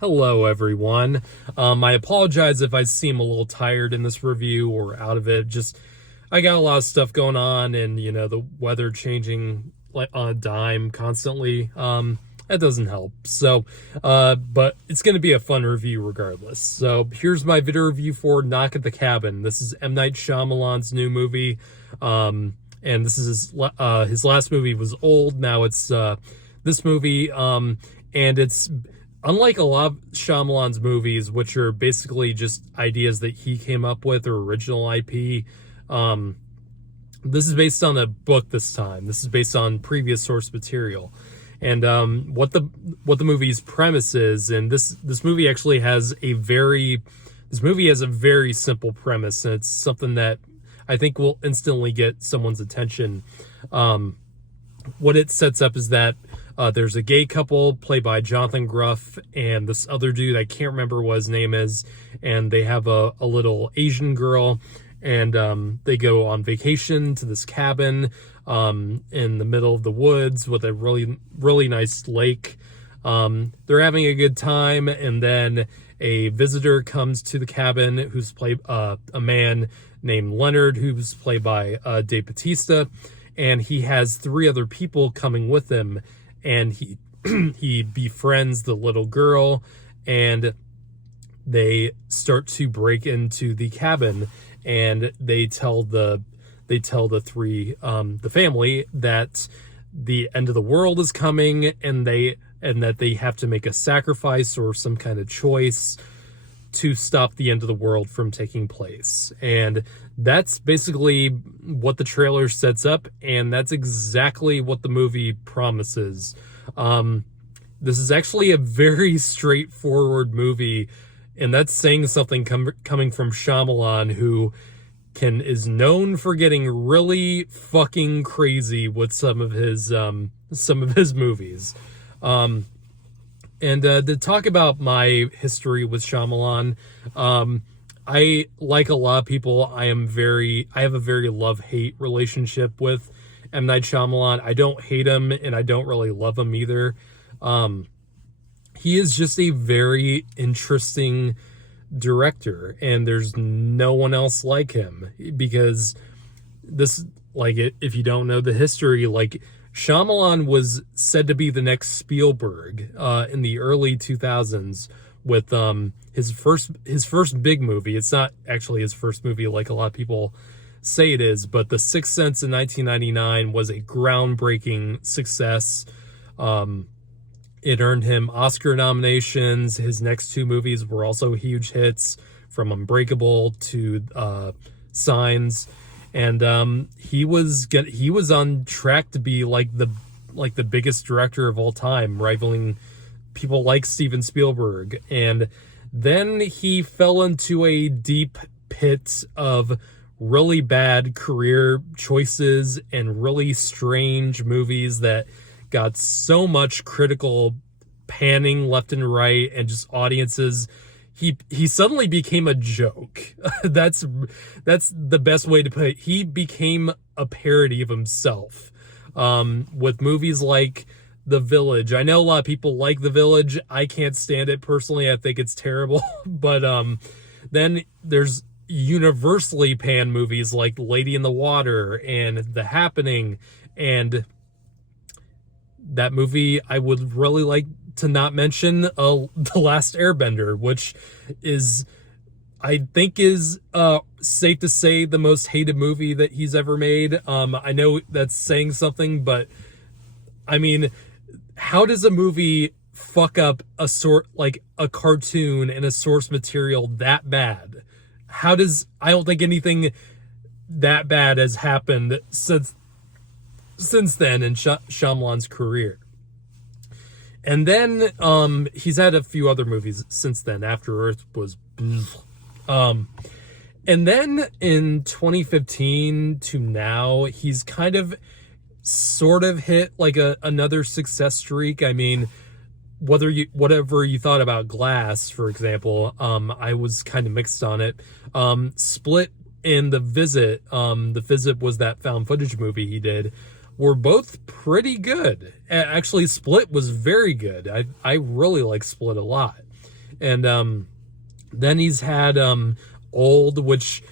Hello, everyone. I apologize if I seem a little tired in this review or out of it. Just, I got a lot of stuff going on, and the weather changing like on a dime constantly. That doesn't help. So, but it's going to be a fun review regardless. So, here's my video review for Knock at the Cabin. This is M Night Shyamalan's new movie. And this is his last movie was Old. Now it's this movie. And it's unlike a lot of Shyamalan's movies, which are basically just ideas that he came up with or original IP. This is based on a book this time. This is based on previous source material. And what the movie's premise is, and this movie actually has a very simple premise, and it's something that I think will instantly get someone's attention. What it sets up is that there's a gay couple played by Jonathan Groff and this other dude, I can't remember what his name is, and they have a little Asian girl, and they go on vacation to this cabin in the middle of the woods with a really, really nice lake. They're having a good time, and then a visitor comes to the cabin who's played a man named Leonard, who's played by Dave Bautista, and he has three other people coming with him, and he befriends the little girl, and they start to break into the cabin, and they tell the family that the end of the world is coming, and that they have to make a sacrifice or some kind of choice to stop the end of the world from taking place. And that's basically what the trailer sets up, and that's exactly what the movie promises. This is actually a very straightforward movie, and that's saying something coming from Shyamalan, who is known for getting really fucking crazy with some of his movies. And to talk about my history with Shyamalan, I, like a lot of people, I have a very love-hate relationship with M Night Shyamalan. I don't hate him, and I don't really love him either. He is just a very interesting director, and there's no one else like him, because if you don't know the history, Shyamalan was said to be the next Spielberg in the early 2000s with his first big movie. It's not actually his first movie like a lot of people say it is, but The Sixth Sense in 1999 was a groundbreaking success. It earned him Oscar nominations. His next two movies were also huge hits, from Unbreakable to Signs. And he was on track to be like the biggest director of all time, rivaling people like Steven Spielberg. And then he fell into a deep pit of really bad career choices and really strange movies that got so much critical panning left and right, and just audiences. He suddenly became a joke. That's the best way to put it. He became a parody of himself, with movies like The Village. I know a lot of people like The Village. I can't stand it personally. I think it's terrible. But then there's universally panned movies like Lady in the Water and The Happening, and that movie I would really like to not mention, The Last Airbender, which I think is safe to say the most hated movie that he's ever made. I know that's saying something, but I mean, how does a movie fuck up a cartoon and a source material that bad? I don't think anything that bad has happened since then in Shyamalan's career. And then he's had a few other movies since then. After Earth was and then in 2015 to now, he's kind of sort of hit like another success streak. I mean, whatever you thought about Glass, for example, I was kind of mixed on it. Split and The Visit, The Visit was that found footage movie he did, were both pretty good. Actually, Split was very good. I really like Split a lot. And then he's had Old, which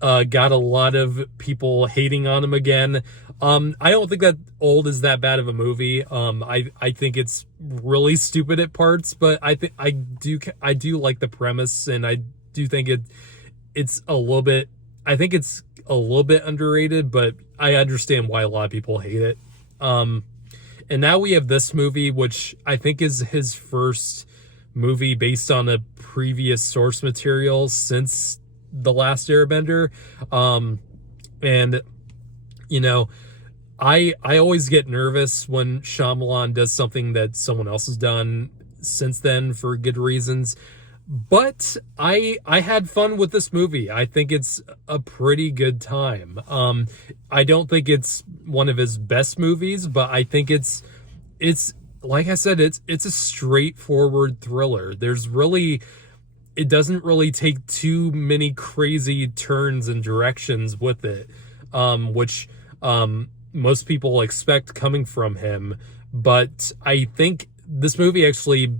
got a lot of people hating on him again. I don't think that Old is that bad of a movie. I think it's really stupid at parts, but I do like the premise, and I do think it's a little bit. I think it's a little bit underrated, but I understand why a lot of people hate it. And now we have this movie, which I think is his first movie based on a previous source material since The Last Airbender. And you know, I always get nervous when Shyamalan does something that someone else has done since then for good reasons. But I had fun with this movie. I think it's a pretty good time. I don't think it's one of his best movies, but I think it's like I said, it's a straightforward thriller. It doesn't really take too many crazy turns and directions with it, which most people expect coming from him. But I think this movie actually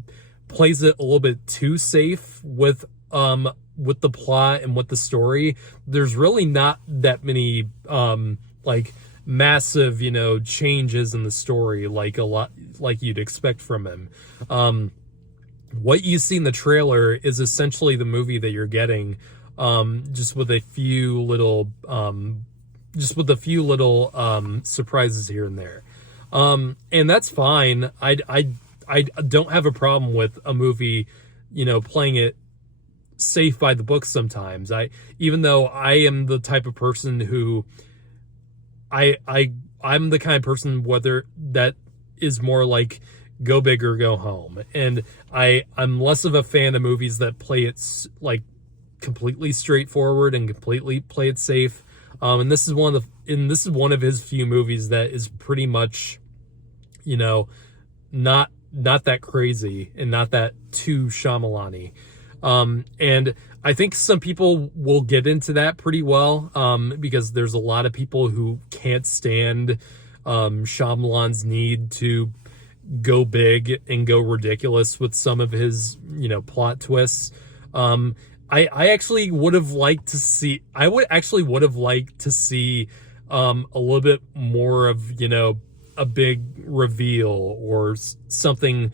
plays it a little bit too safe with the plot and with the story. There's really not that many like massive, changes in the story like you'd expect from him. What you see in the trailer is essentially the movie that you're getting, just with a few little surprises here and there. And that's fine. I don't have a problem with a movie, playing it safe by the book sometimes. Even though I am the type of person who I'm the kind of person whether that is more like go big or go home. And I'm less of a fan of movies that play it like completely straightforward and completely play it safe. And this is one of his few movies that is pretty much, not that crazy and not that too Shyamalan-y. And I think some people will get into that pretty well, because there's a lot of people who can't stand Shyamalan's need to go big and go ridiculous with some of his, plot twists. I actually would have liked to see a little bit more of, a big reveal or something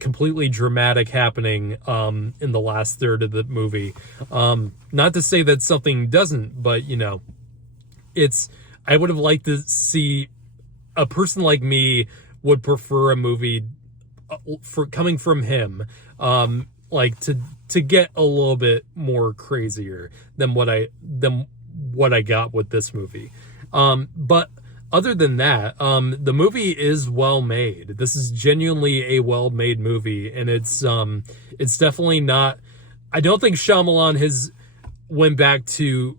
completely dramatic happening in the last third of the movie. Not to say that something doesn't, but I would have liked to see a person like me would prefer a movie for coming from him, like to get a little bit more crazier than what I got with this movie. But other than that, the movie is well made. This is genuinely a well made movie, and it's definitely not. I don't think Shyamalan has went back to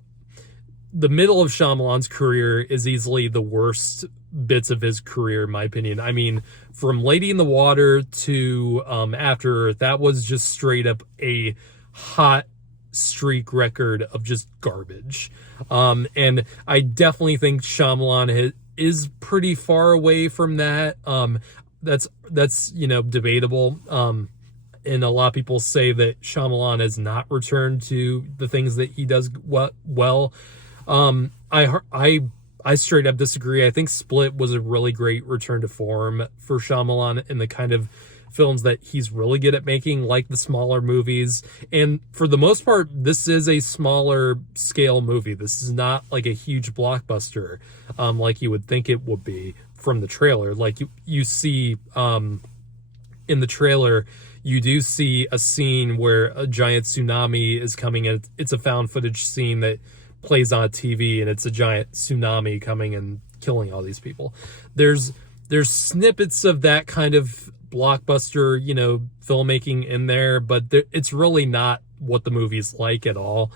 the middle of Shyamalan's career is easily the worst bits of his career, in my opinion. I mean, from Lady in the Water to After Earth, that was just straight up a hot streak record of just garbage. And I definitely think Shyamalan is pretty far away from that. That's debatable. And a lot of people say that Shyamalan has not returned to the things that he does well. I straight up disagree. I think Split was a really great return to form for Shyamalan in the kind of films that he's really good at making, like the smaller movies. And for the most part, this is a smaller scale movie. This is not like a huge blockbuster, like you would think it would be from the trailer. Like you see, in the trailer, you do see a scene where a giant tsunami is coming, and it's a found footage scene that plays on a TV, and it's a giant tsunami coming and killing all these people. There's snippets of that kind of blockbuster, filmmaking in there, but it's really not what the movie's like at all.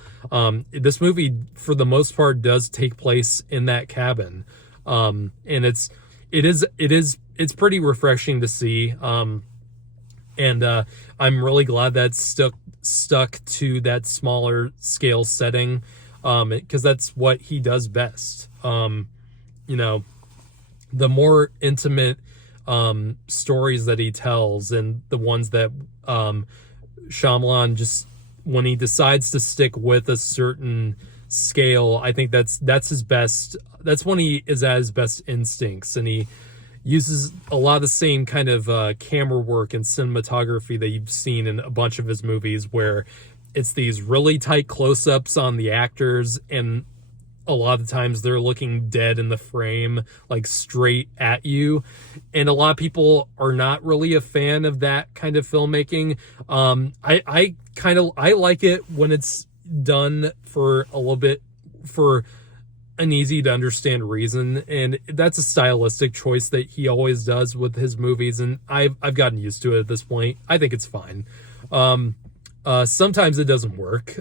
This movie, for the most part, does take place in that cabin, and it's pretty refreshing to see. And I'm really glad that's stuck to that smaller scale setting, because that's what he does best. The more intimate stories that he tells, and the ones that Shyamalan just, when he decides to stick with a certain scale, I think that's his best. That's when he is at his best instincts, and he uses a lot of the same kind of camera work and cinematography that you've seen in a bunch of his movies, where it's these really tight close-ups on the actors, and a lot of times they're looking dead in the frame, like straight at you. And a lot of people are not really a fan of that kind of filmmaking. I like it when it's done for a little bit, for an easy to understand reason, and that's a stylistic choice that he always does with his movies, and I've gotten used to it at this point. I think it's fine. Sometimes it doesn't work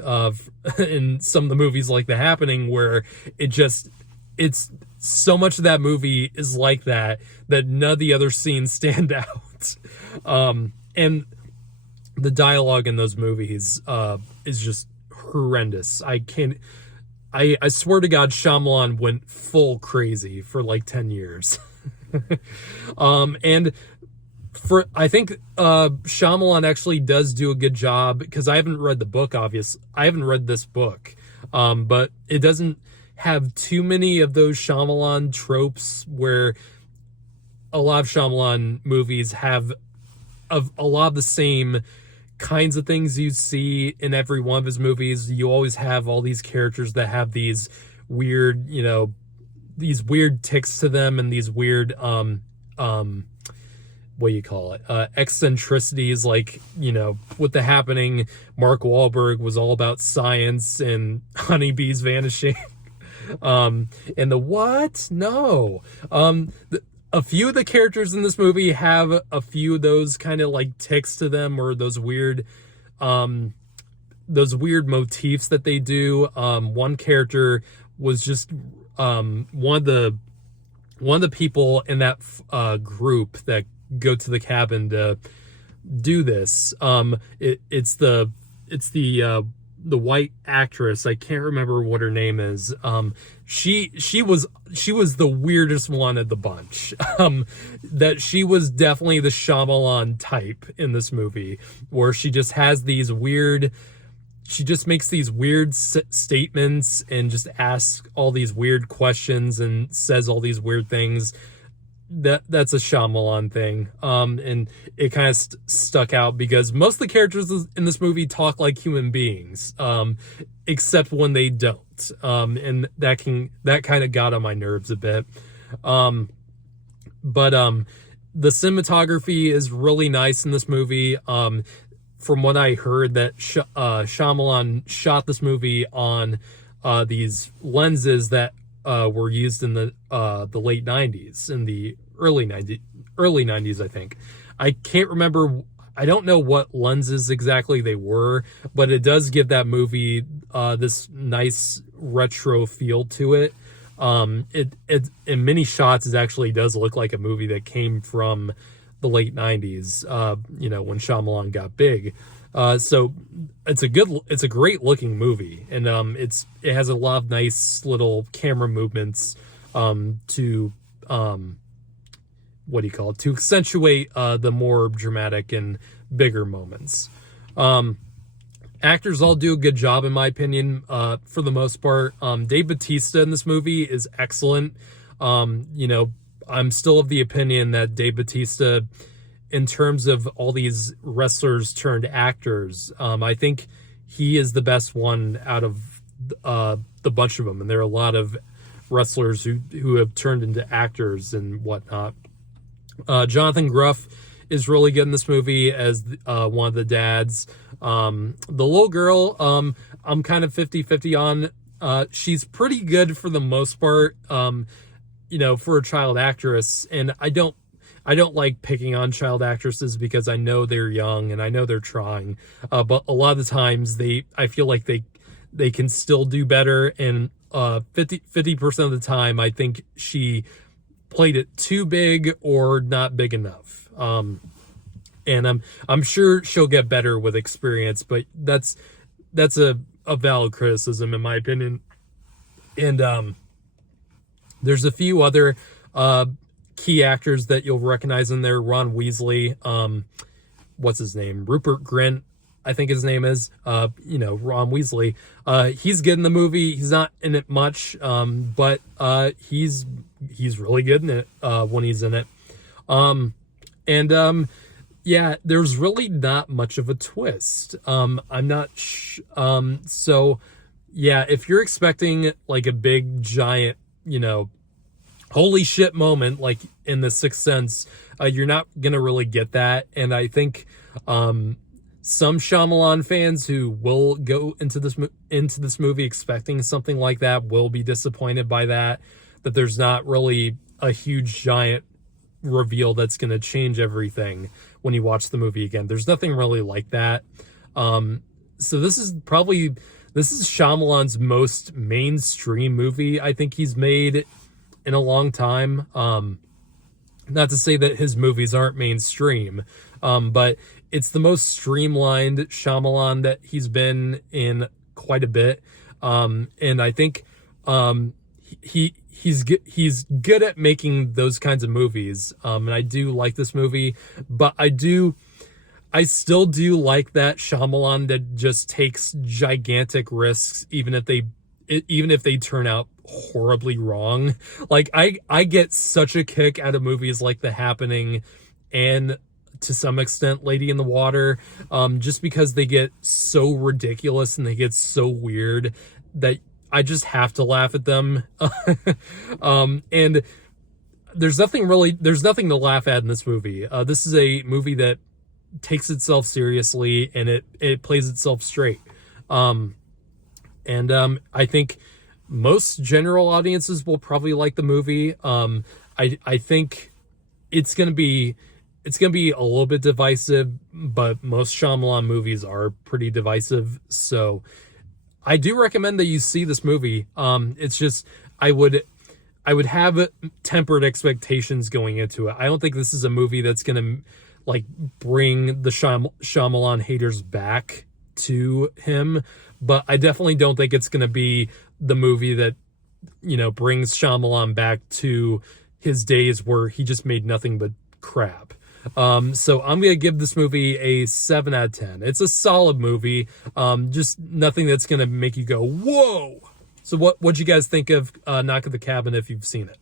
in some of the movies like The Happening, where it's so much of that movie is like that none of the other scenes stand out. And the dialogue in those movies is just horrendous. I swear to God, Shyamalan went full crazy for like 10 years. And I think Shyamalan actually does do a good job, because I haven't read the book, obviously. I haven't read this book, but it doesn't have too many of those Shyamalan tropes, where a lot of Shyamalan movies have a lot of the same kinds of things you see in every one of his movies. You always have all these characters that have these weird, these weird tics to them, and these weird what do you call it, eccentricities, like, with The Happening, Mark Wahlberg was all about science and honeybees vanishing. And the what? No. A few of the characters in this movie have a few of those kind of like tics to them, or those weird motifs that they do. One character was just one of the people in that group that go to the cabin to do this. It's the white actress. I can't remember what her name is. She was the weirdest one of the bunch. That she was definitely the Shyamalan type in this movie, where she just has these weird. She just makes these weird statements and just asks all these weird questions and says all these weird things. That's a Shyamalan thing. And it kind of stuck out, because most of the characters in this movie talk like human beings, except when they don't. And that kind of got on my nerves a bit. But the cinematography is really nice in this movie. From what I heard, that Shyamalan shot this movie on these lenses that were used in the late 90s, in the early 90s, I think. I can't remember. I don't know what lenses exactly they were, but it does give that movie this nice retro feel to it. It in many shots, it actually does look like a movie that came from the late 90s, when Shyamalan got big. So it's a great looking movie, and it has a lot of nice little camera movements to what do you call it, to accentuate the more dramatic and bigger moments. Actors all do a good job, in my opinion, for the most part. Dave Bautista in this movie is excellent. I'm still of the opinion that Dave Bautista, in terms of all these wrestlers turned actors, I think he is the best one out of the bunch of them. And there are a lot of wrestlers who have turned into actors and whatnot. Jonathan Groff is really good in this movie as one of the dads. The little girl, I'm kind of 50-50 on. She's pretty good for the most part, for a child actress. And I don't like picking on child actresses, because I know they're young and I know they're trying. But a lot of the times I feel like they can still do better. And 50% of the time, I think she played it too big or not big enough. And I'm sure she'll get better with experience, but that's a valid criticism in my opinion. And there's a few other key actors that you'll recognize in there. Ron Weasley, what's his name? Rupert Grint, I think his name is, Ron Weasley. He's good in the movie. He's not in it much, but he's really good in it when he's in it. Yeah, there's really not much of a twist. I'm not so yeah, if you're expecting like a big giant, holy shit moment like in The Sixth Sense, you're not gonna really get that. And I think some Shyamalan fans who will go into this movie expecting something like that will be disappointed by that there's not really a huge giant reveal that's going to change everything when you watch the movie again. There's nothing really like that. So this is Shyamalan's most mainstream movie I think he's made in a long time. Not to say that his movies aren't mainstream, but it's the most streamlined Shyamalan that he's been in quite a bit. And I think he's good at making those kinds of movies. And I do like this movie, but I still do like that Shyamalan that just takes gigantic risks, even if they turn out horribly wrong. Like I get such a kick out of movies like The Happening and to some extent Lady in the Water, just because they get so ridiculous and they get so weird that I just have to laugh at them. And there's nothing to laugh at in this movie. This is a movie that takes itself seriously and it plays itself straight. I think most general audiences will probably like the movie. I think it's gonna be a little bit divisive, but most Shyamalan movies are pretty divisive. So I do recommend that you see this movie. It's just I would have tempered expectations going into it. I don't think this is a movie that's gonna like bring the Shyamalan haters back to him, but I definitely don't think it's gonna be the movie that brings Shyamalan back to his days where he just made nothing but crap. So I'm going to give this movie a 7 out of 10. It's a solid movie. Just nothing that's going to make you go, whoa. So what'd you guys think of Knock at the Cabin if you've seen it?